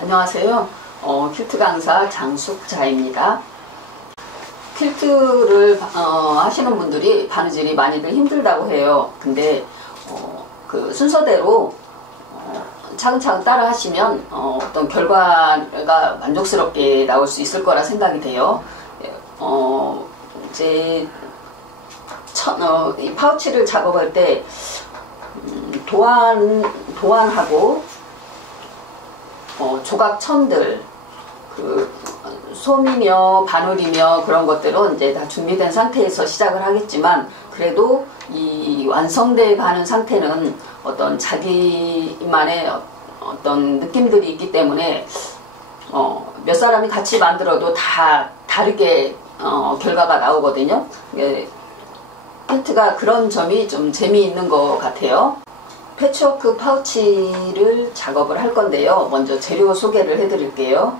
안녕하세요. 퀼트 강사 장숙자입니다. 퀼트를 하시는 분들이 바느질이 많이들 힘들다고 해요. 근데 그 순서대로 차근차근 따라 하시면 어떤 결과가 만족스럽게 나올 수 있을 거라 생각이 돼요. 이제 이 파우치를 작업할 때 도안하고 조각천들, 그 솜이며 바늘이며 그런 것들은 이제 다 준비된 상태에서 시작을 하겠지만, 그래도 이 완성돼 가는 상태는 어떤 자기만의 어떤 느낌들이 있기 때문에 몇 사람이 같이 만들어도 다 다르게 결과가 나오거든요. 퀼트가 그런 점이 좀 재미있는 것 같아요. 패치워크 파우치를 작업을 할 건데요. 먼저 재료 소개를 해드릴게요.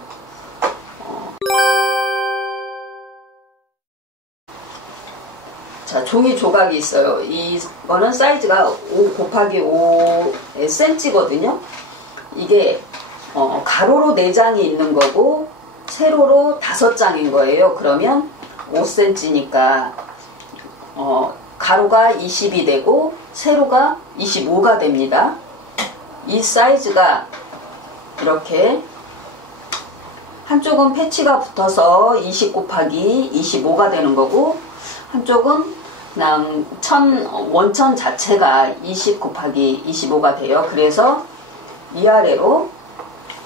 자, 종이 조각이 있어요. 이거는 사이즈가 5 곱하기 5cm거든요. 이게 가로로 4장이 있는 거고 세로로 5장인 거예요. 그러면 5cm니까 가로가 20이 되고 세로가 25가 됩니다. 이 사이즈가 이렇게 한쪽은 패치가 붙어서 20 곱하기 25가 되는 거고, 한쪽은 그냥 원천 자체가 20 곱하기 25가 돼요. 그래서 위아래로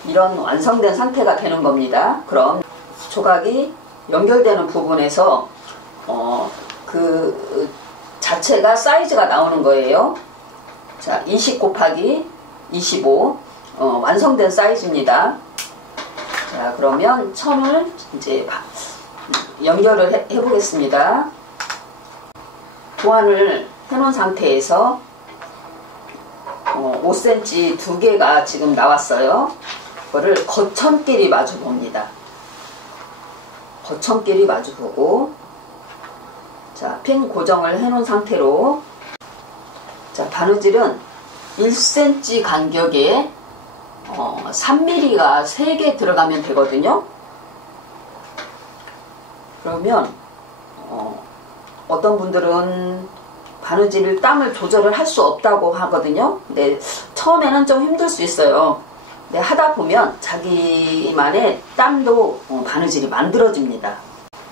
이런 완성된 상태가 되는 겁니다. 그럼 조각이 연결되는 부분에서 그 자체가 사이즈가 나오는 거예요. 자, 20 곱하기 25 완성된 사이즈입니다. 자, 그러면 천을 이제 연결을 해 보겠습니다. 도안을 해놓은 상태에서 5cm 두 개가 지금 나왔어요. 그거를 거천끼리 마주 봅니다. 거천끼리 마주 보고, 자, 핀 고정을 해놓은 상태로, 자, 바느질은 1cm 간격에 3mm가 3개 들어가면 되거든요. 그러면 어떤 분들은 바느질 땀을 조절을 할 수 없다고 하거든요. 근데 처음에는 좀 힘들 수 있어요. 근데 하다 보면 자기만의 땀도 바느질이 만들어집니다.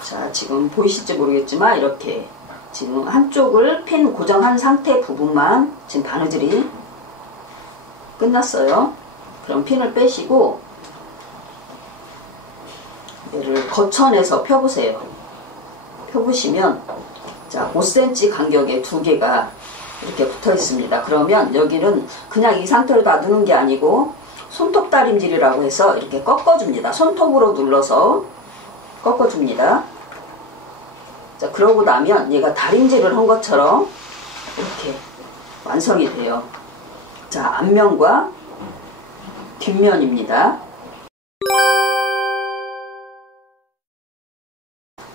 자, 지금 보이실지 모르겠지만 이렇게 지금 한쪽을 핀 고정한 상태 부분만 지금 바느질이 끝났어요. 그럼 핀을 빼시고 얘를 거천에서 펴보세요. 펴보시면, 자, 5cm 간격에 두 개가 이렇게 붙어 있습니다. 그러면 여기는 그냥 이 상태로 놔두는 게 아니고 손톱 다림질이라고 해서 이렇게 꺾어줍니다. 손톱으로 눌러서 꺾어줍니다. 자, 그러고 나면 얘가 다림질을 한 것처럼 이렇게 완성이 돼요. 자, 앞면과 뒷면입니다.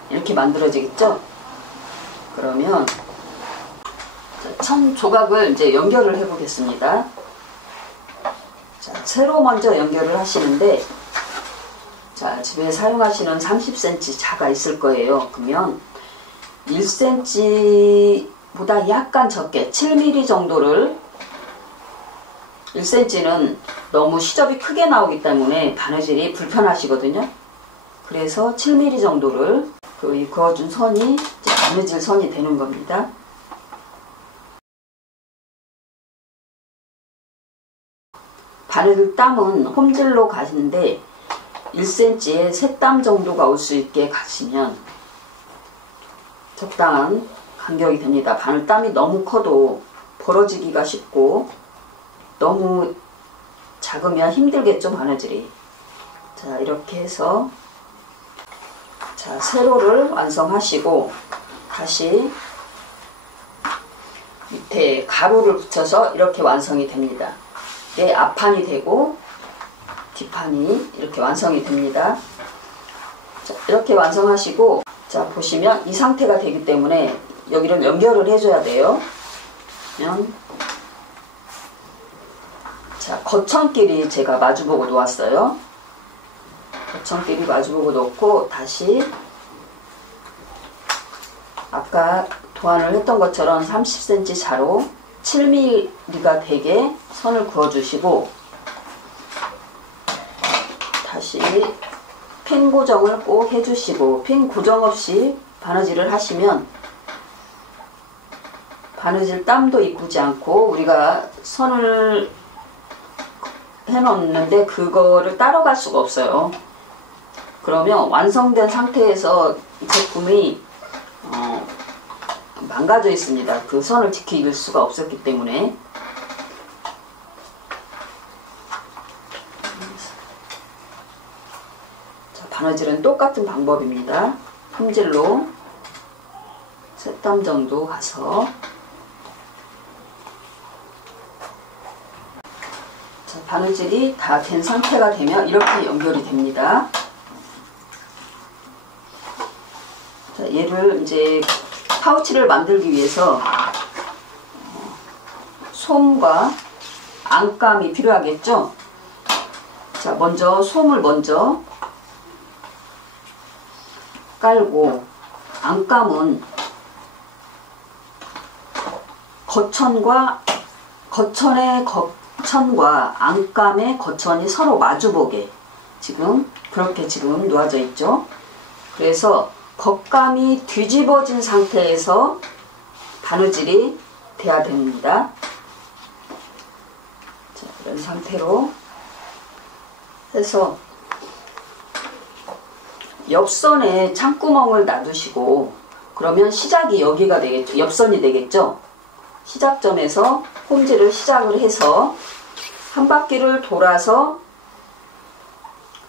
이렇게 만들어지겠죠? 그러면 천 조각을 이제 연결을 해 보겠습니다. 자, 세로 먼저 연결을 하시는데, 자, 집에 사용하시는 30cm 자가 있을 거예요. 그러면 1cm보다 약간 적게 7mm 정도를, 1cm는 너무 시접이 크게 나오기 때문에 바느질이 불편하시거든요. 그래서 7mm 정도를 그어준 선이 이제 바느질 선이 되는 겁니다. 바느질 땀은 홈질로 가시는데 1cm에 3땀 정도가 올 수 있게 가시면 적당한 간격이 됩니다. 바늘 땀이 너무 커도 벌어지기가 쉽고 너무 작으면 힘들겠죠, 바느질이. 자, 이렇게 해서, 자, 세로를 완성하시고 다시 밑에 가로를 붙여서 이렇게 완성이 됩니다. 이게 앞판이 되고 뒷판이 이렇게 완성이 됩니다. 자, 이렇게 완성하시고, 자, 보시면 이 상태가 되기 때문에 여기를 연결을 해줘야 돼요. 그러면 자, 거천끼리 제가 마주보고 놓았어요. 거천끼리 마주보고 놓고 다시 아까 도안을 했던 것처럼 30cm 자로 7mm가 되게 선을 그어주시고 다시 핀 고정을 꼭 해주시고, 핀 고정 없이 바느질을 하시면 바느질 땀도 이쁘지 않고 우리가 선을 해놓는데 그거를 따라갈 수가 없어요. 그러면 완성된 상태에서 이 제품이 망가져 있습니다. 그 선을 지킬 수가 없었기 때문에. 자, 바느질은 똑같은 방법입니다. 품질로 3땀 정도 가서, 자, 바느질이 다 된 상태가 되면 이렇게 연결이 됩니다. 자, 얘를 이제 파우치를 만들기 위해서 솜과 안감이 필요하겠죠. 자, 먼저 솜을 먼저 깔고, 안감은 거천의 거천과 안감의 거천이 서로 마주보게 지금 그렇게 지금 놓아져 있죠. 그래서 겉감이 뒤집어진 상태에서 바느질이 돼야 됩니다. 자, 이런 상태로 해서 옆선에 창구멍을 놔두시고, 그러면 시작이 여기가 되겠죠. 옆선이 되겠죠. 시작점에서 홈질을 시작을 해서 한 바퀴를 돌아서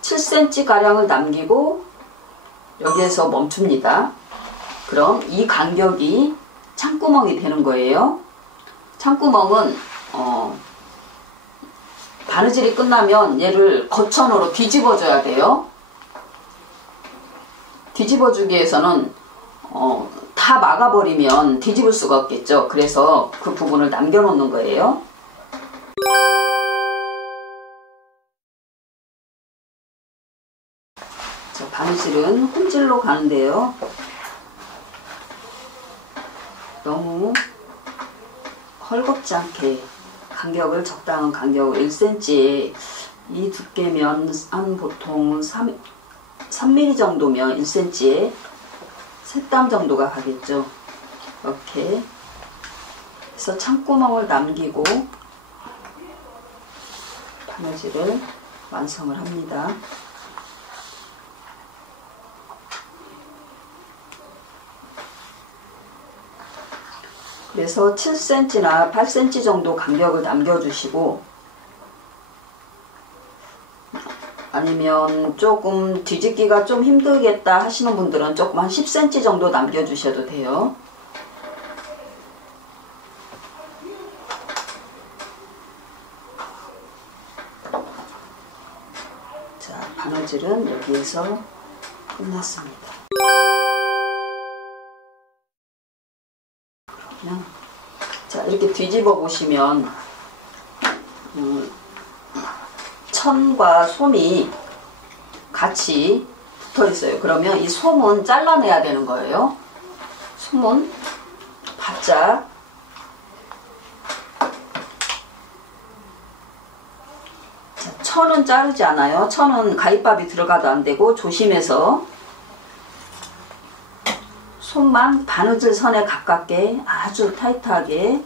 7cm가량을 남기고 여기에서 멈춥니다. 그럼 이 간격이 창구멍이 되는 거예요. 창구멍은 바느질이 끝나면 얘를 거천으로 뒤집어줘야 돼요. 뒤집어주기 위해서는 다 막아버리면 뒤집을 수가 없겠죠. 그래서 그 부분을 남겨놓는 거예요. 자, 바느질은 홈질로 가는데요. 너무 헐겁지 않게 간격을, 적당한 간격을 1cm에, 이 두께면 한 보통 3mm 정도면 1cm에 3땀 정도가 가겠죠. 이렇게 해서 창구멍을 남기고 바느질을 완성을 합니다. 그래서 7cm나 8cm 정도 간격을 남겨주시고, 아니면 조금 뒤집기가 좀 힘들겠다 하시는 분들은 조금 한 10cm 정도 남겨주셔도 돼요. 자, 바느질은 여기에서 끝났습니다. 그러면 자, 이렇게 뒤집어 보시면 천과 솜이 같이 붙어 있어요. 그러면 이 솜은 잘라내야 되는 거예요. 솜은 바짝 자, 천은 자르지 않아요. 천은 가위밥이 들어가도 안 되고 조심해서 솜만 바느질 선에 가깝게 아주 타이트하게,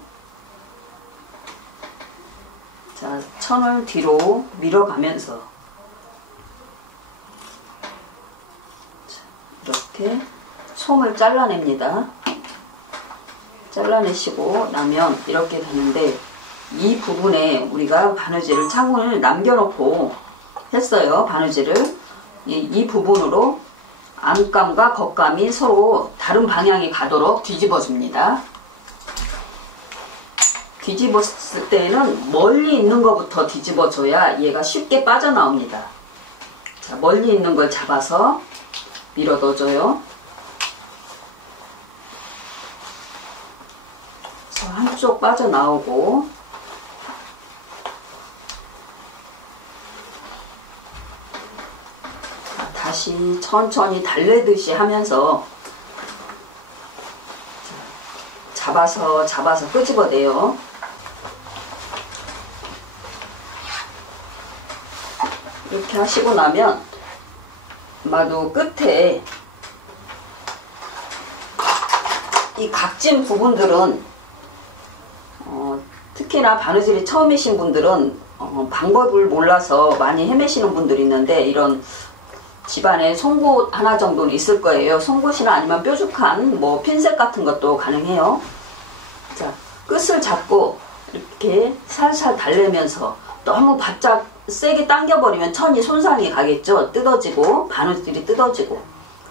자, 천을 뒤로 밀어가면서 이렇게 솜을 잘라냅니다. 잘라내시고 나면 이렇게 되는데, 이 부분에 우리가 바느질을, 창문을 남겨놓고 했어요. 바느질을 이 부분으로 안감과 겉감이 서로 다른 방향이 가도록 뒤집어 줍니다. 뒤집었을 때는 멀리 있는 것부터 뒤집어줘야 얘가 쉽게 빠져나옵니다. 자, 멀리 있는 걸 잡아서 밀어 넣어줘요. 그래서 한쪽 빠져나오고, 다시 천천히 달래듯이 하면서 잡아서 끄집어내요. 이렇게 하시고 나면 아마도 끝에 이 각진 부분들은 특히나 바느질이 처음이신 분들은 방법을 몰라서 많이 헤매시는 분들이 있는데, 이런 집안에 송곳 하나 정도는 있을 거예요. 송곳이나 아니면 뾰족한 뭐 핀셋 같은 것도 가능해요. 자, 끝을 잡고 이렇게 살살 달래면서, 너무 바짝 세게 당겨버리면 천이 손상이 가겠죠. 뜯어지고 바느질이 뜯어지고.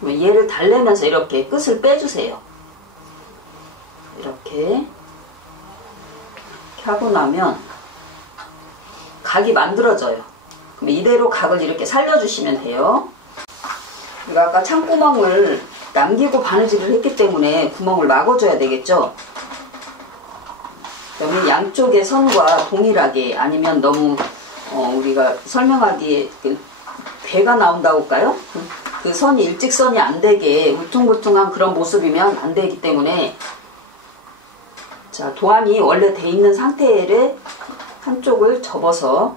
그러면 얘를 달래면서 이렇게 끝을 빼주세요. 이렇게 하고 나면 각이 만들어져요. 그럼 이대로 각을 이렇게 살려주시면 돼요. 우리가 아까 창구멍을 남기고 바느질을 했기 때문에 구멍을 막아줘야 되겠죠. 그러면 양쪽의 선과 동일하게, 아니면 너무 우리가 설명하기에 배가 나온다고 할까요? 그 선이 일직선이 안 되게 울퉁불퉁한 그런 모습이면 안 되기 때문에, 자, 도안이 원래 돼 있는 상태를 한쪽을 접어서,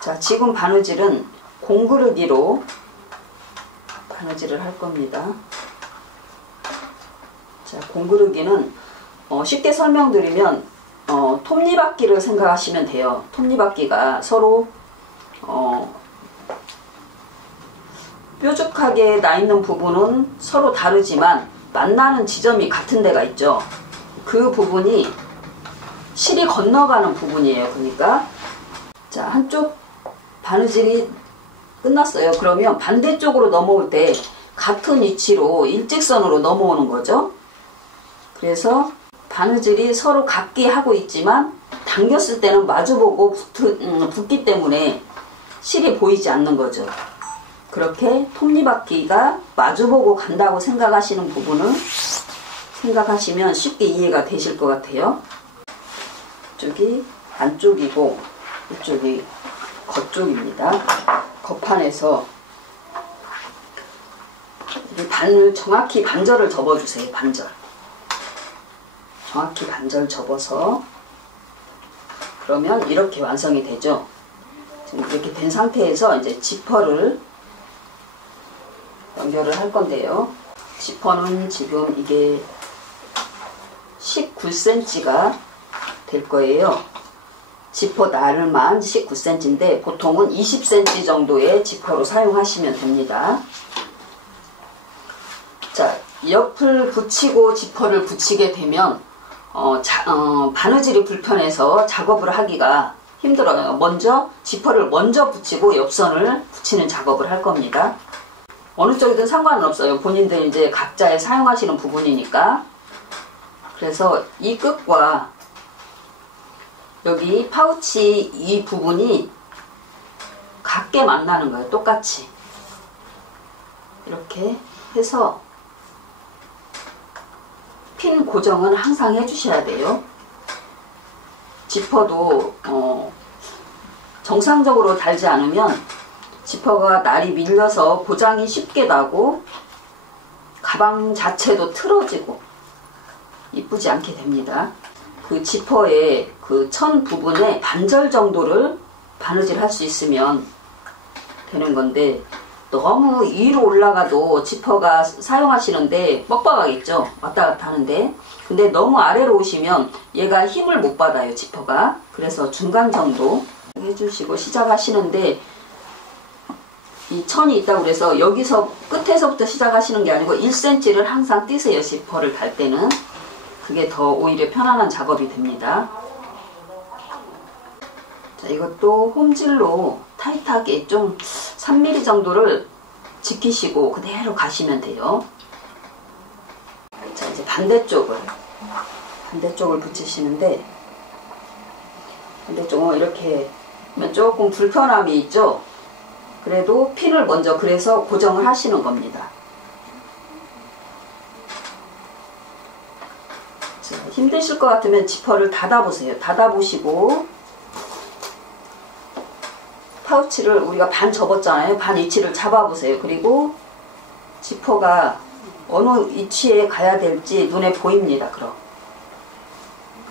자, 지금 바느질은 공구르기로 바느질을 할 겁니다. 자, 공구르기는 쉽게 설명드리면 톱니바퀴를 생각하시면 돼요. 톱니바퀴가 서로 뾰족하게 나 있는 부분은 서로 다르지만 만나는 지점이 같은 데가 있죠. 그 부분이 실이 건너가는 부분이에요. 그러니까 자, 한쪽 바느질이 끝났어요. 그러면 반대쪽으로 넘어올 때 같은 위치로 일직선으로 넘어오는 거죠. 그래서 바느질이 서로 같게 하고 있지만 당겼을 때는 마주보고 붙기 때문에 실이 보이지 않는 거죠. 그렇게 톱니바퀴가 마주보고 간다고 생각하시는 부분은 생각하시면 쉽게 이해가 되실 것 같아요. 이쪽이 안쪽이고 이쪽이 겉쪽입니다. 겉판에서 정확히 반절을 접어주세요. 반절. 정확히 반절 접어서, 그러면 이렇게 완성이 되죠. 지금 이렇게 된 상태에서 이제 지퍼를 연결을 할 건데요. 지퍼는 지금 이게 19cm가 될 거예요. 지퍼 날만 19cm인데 보통은 20cm 정도의 지퍼로 사용하시면 됩니다. 자, 옆을 붙이고 지퍼를 붙이게 되면 바느질이 불편해서 작업을 하기가 힘들어요. 먼저 지퍼를 먼저 붙이고 옆선을 붙이는 작업을 할 겁니다. 어느 쪽이든 상관은 없어요. 본인들 이제 각자의 사용하시는 부분이니까. 그래서 이 끝과 여기 파우치 이 부분이 같게 만나는 거예요. 똑같이. 이렇게 해서 핀 고정은 항상 해주셔야 돼요. 지퍼도 정상적으로 달지 않으면 지퍼가 날이 밀려서 고장이 쉽게 나고 가방 자체도 틀어지고 이쁘지 않게 됩니다. 그 지퍼의 그 천 부분에 반절 정도를 바느질 할 수 있으면 되는 건데, 너무 위로 올라가도 지퍼가 사용하시는데 뻑뻑하겠죠. 왔다 갔다 하는데. 근데 너무 아래로 오시면 얘가 힘을 못 받아요. 지퍼가. 그래서 중간 정도 해주시고 시작하시는데, 이 천이 있다고 그래서 여기서 끝에서부터 시작하시는 게 아니고 1cm를 항상 띄세요. 지퍼를 달 때는. 그게 더 오히려 편안한 작업이 됩니다. 자, 이것도 홈질로 타이트하게 좀 3mm 정도를 지키시고 그대로 가시면 돼요. 자, 이제 반대쪽을 붙이시는데, 반대쪽은 이렇게 하면 조금 불편함이 있죠. 그래도 핀을 먼저 그래서 고정을 하시는 겁니다. 자, 힘드실 것 같으면 지퍼를 닫아보세요. 닫아보시고 파우치를 우리가 반 접었잖아요. 반 위치를 잡아보세요. 그리고 지퍼가 어느 위치에 가야 될지 눈에 보입니다. 그럼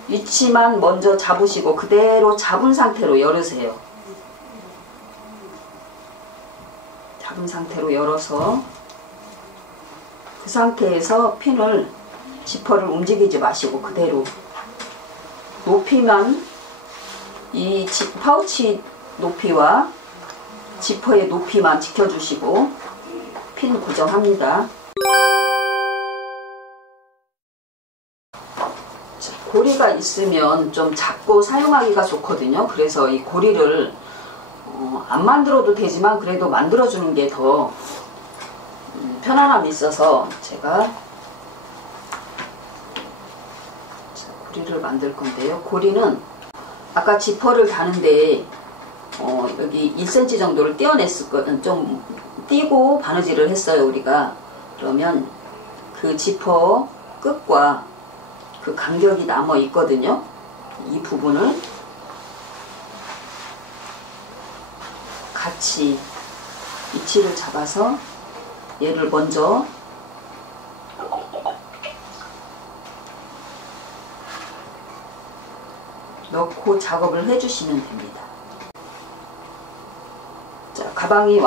위치만 먼저 잡으시고 그대로 잡은 상태로 열으세요. 잡은 상태로 열어서 그 상태에서 핀을 지퍼를 움직이지 마시고 그대로 높이만 이 파우치 높이와 지퍼의 높이만 지켜주시고 핀 고정합니다. 자, 고리가 있으면 좀 잡고 사용하기가 좋거든요. 그래서 이 고리를 안 만들어도 되지만 그래도 만들어주는 게 더 편안함이 있어서 제가 고리를 만들 건데요. 고리는 아까 지퍼를 다는데 여기 1cm 정도를 떼어냈을 거는 좀 띄고 바느질을 했어요. 우리가 그러면 그 지퍼 끝과 그 간격이 남아 있거든요. 이 부분을 같이 위치를 잡아서 얘를 먼저 넣고 작업을 해주시면 됩니다. 자, 가방이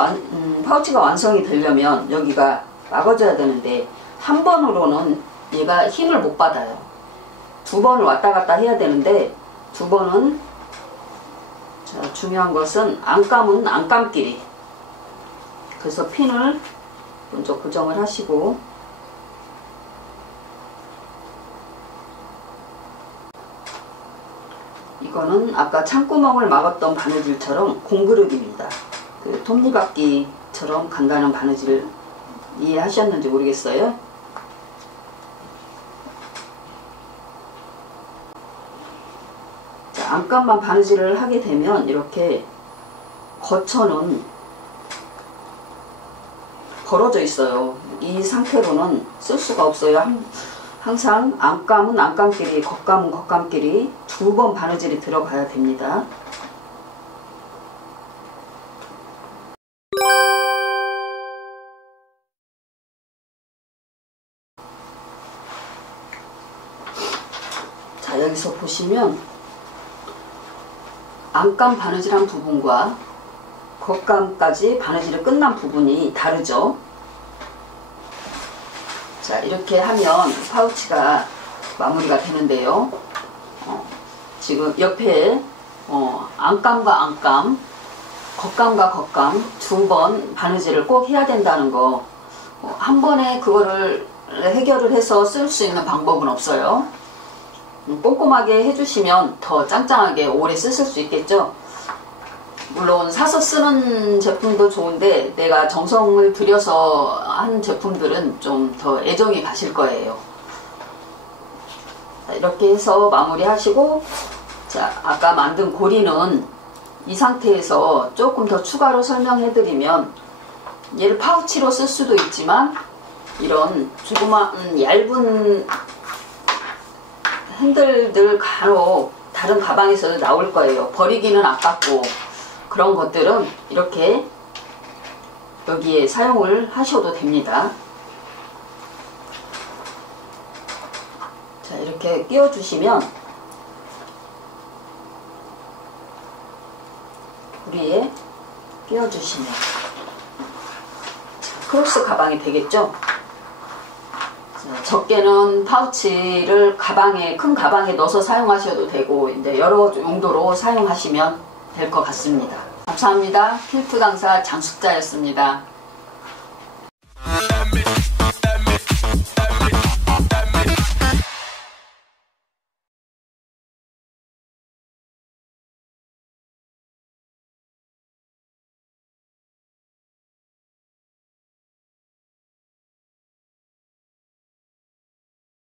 파우치가 완성이 되려면 여기가 막아줘야 되는데 한 번으로는 얘가 힘을 못 받아요. 두 번을 왔다 갔다 해야 되는데 두 번은 자, 중요한 것은 안감은 안감끼리. 그래서 핀을 먼저 고정을 하시고 이거는 아까 창구멍을 막았던 바느질처럼 공그릇입니다. 그 톱니바퀴처럼 간단한 바느질 이해하셨는지 모르겠어요. 자, 안감만 바느질을 하게 되면 이렇게 거처는 벌어져 있어요. 이 상태로는 쓸 수가 없어요. 항상 안감은 안감끼리, 겉감은 겉감끼리 두 번 바느질이 들어가야 됩니다. 자, 여기서 보시면 안감 바느질한 부분과 겉감까지 바느질이 끝난 부분이 다르죠. 자, 이렇게 하면 파우치가 마무리가 되는데요. 지금 옆에 안감과 안감, 겉감과 겉감 두 번 바느질을 꼭 해야 된다는 거, 한 번에 그거를 해결을 해서 쓸 수 있는 방법은 없어요. 꼼꼼하게 해주시면 더 짱짱하게 오래 쓰실 수 있겠죠. 물론 사서 쓰는 제품도 좋은데 내가 정성을 들여서 한 제품들은 좀 더 애정이 가실 거예요. 자, 이렇게 해서 마무리 하시고, 자, 아까 만든 고리는 이 상태에서 조금 더 추가로 설명해 드리면 얘를 파우치로 쓸 수도 있지만 이런 조그만 얇은 핸들들 간혹 다른 가방에서도 나올 거예요. 버리기는 아깝고 그런 것들은 이렇게 여기에 사용을 하셔도 됩니다. 자, 이렇게 끼워 주시면 고리에 끼워 주시면 크로스 가방이 되겠죠. 자, 적게는 파우치를 가방에, 큰 가방에 넣어서 사용하셔도 되고 이제 여러 용도로 사용하시면 될 것 같습니다. 감사합니다. 퀼트 강사 장숙자였습니다.